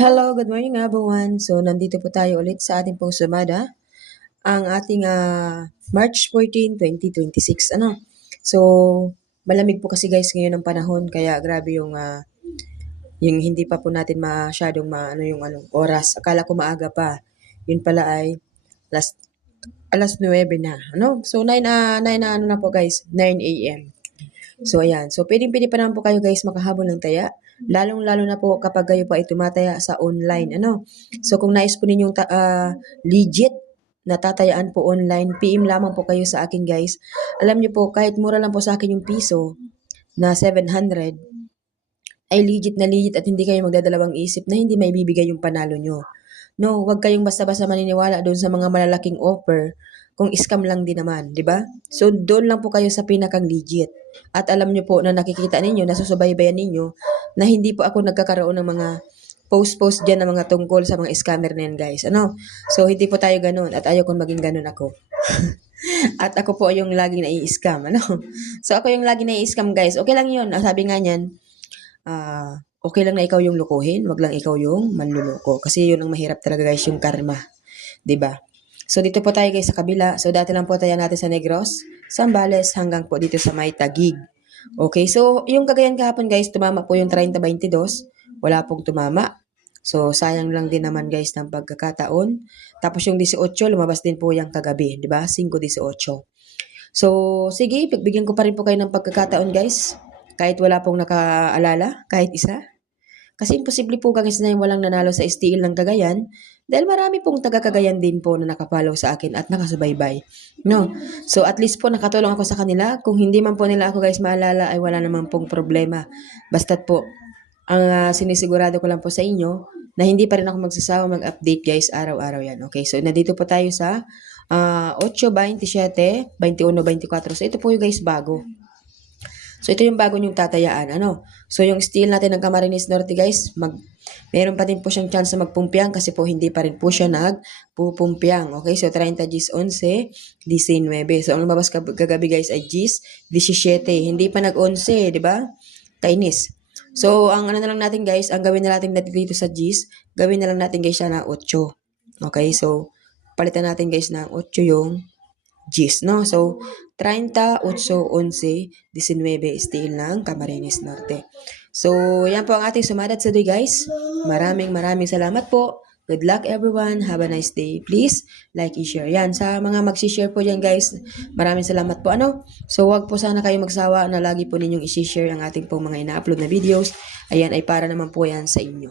Hello, good morning everyone. So, nandito po tayo ulit sa ating pong sumada, ang ating March 14, 2026. So, malamig po kasi guys ngayon ang panahon, kaya grabe yung hindi pa po natin masyadong oras. Akala ko maaga pa. Yun pala ay alas, alas 9 na. So, 9 na po guys, 9 a.m. So, ayan. So, pwedeng-pwede pa naman po kayo guys makahabol ng taya. Lalong-lalo na po kapag kayo po ay tumataya sa online. So, kung nais po ninyong legit na tatayaan po online, PM lamang po kayo sa akin guys. Alam niyo po, kahit mura lang po sa akin yung piso na 700, ay legit na legit at hindi kayo magdadalawang isip na hindi maibibigay yung panalo nyo. No, huwag kayong basta-basta maniniwala doon sa mga malalaking offer kung scam lang din naman, di ba? So, doon lang po kayo sa pinakang legit. At alam nyo po na nakikita ninyo, nasusubaybayan ninyo, na hindi po ako nagkakaroon ng mga post-post dyan ng mga tungkol sa mga scammer na yan, guys. So, hindi po tayo ganun at ayaw kong maging ganun ako. At ako po yung laging nai-scam, So, ako yung laging nai-scam, guys. Okay lang yun. Sabi nga niyan, okay lang na ikaw yung lukuhin, wag lang ikaw yung manluloko. Kasi yun ang mahirap talaga guys, yung karma. 'Di ba? So dito po tayo guys sa kabila. So dati lang po tayo natin sa Negros, Zambales hanggang po dito sa May Taguig. Okay, so yung kagayan kahapon guys, tumama po yung 30-22. Wala pong tumama. So sayang lang din naman guys ng pagkakataon. Tapos yung 18, lumabas din po yung kagabi, 'di ba? 5-18. So sige, pagbigyan ko pa rin po kayo ng pagkakataon guys. Kahit wala pong nakaalala, kahit isa. Kasi imposible po guys na yung walang nanalo sa STL ng Cagayan dahil marami pong taga-Cagayan din po na nakapollow sa akin at nakasubaybay. No? So at least po nakatulong ako sa kanila. Kung hindi man po nila ako guys maalala ay wala naman pong problema. Basta't po ang sinisigurado ko lang po sa inyo na hindi pa rin ako magsasawa mag-update guys araw-araw yan. Okay, so nandito po tayo sa 8, 27, 21, 24. So ito po yung guys bago. So, ito yung bago nyong tatayaan. So, yung steel natin ng Camarines Norte, guys, meron pa din po siyang chance na magpumpiang kasi po hindi pa rin po siya nagpupumpiang. Okay, so 30 Gs 11, 19. So, ang lumabas kagabi, guys, ay Gs 17. Hindi pa nag-11, di ba? Kainis. So, ang na lang natin, guys, ang gawin na natin dito sa Gs, gawin na lang natin, guys, siya na 8. Okay, so, palitan natin, guys, ng 8 yung Gs, no? So, 30, 8, 11, 19 steel ng Camarines Norte. So, yan po ang ating sumadat sa day, guys. Maraming salamat po. Good luck everyone. Have a nice day. Please, like and share. Yan, sa mga mag-share po dyan, guys, maraming salamat po. So, wag po sana kayo magsawa na lagi po ninyong i-share ang ating pong mga ina-upload na videos. Ayan, ay para naman po yan sa inyo.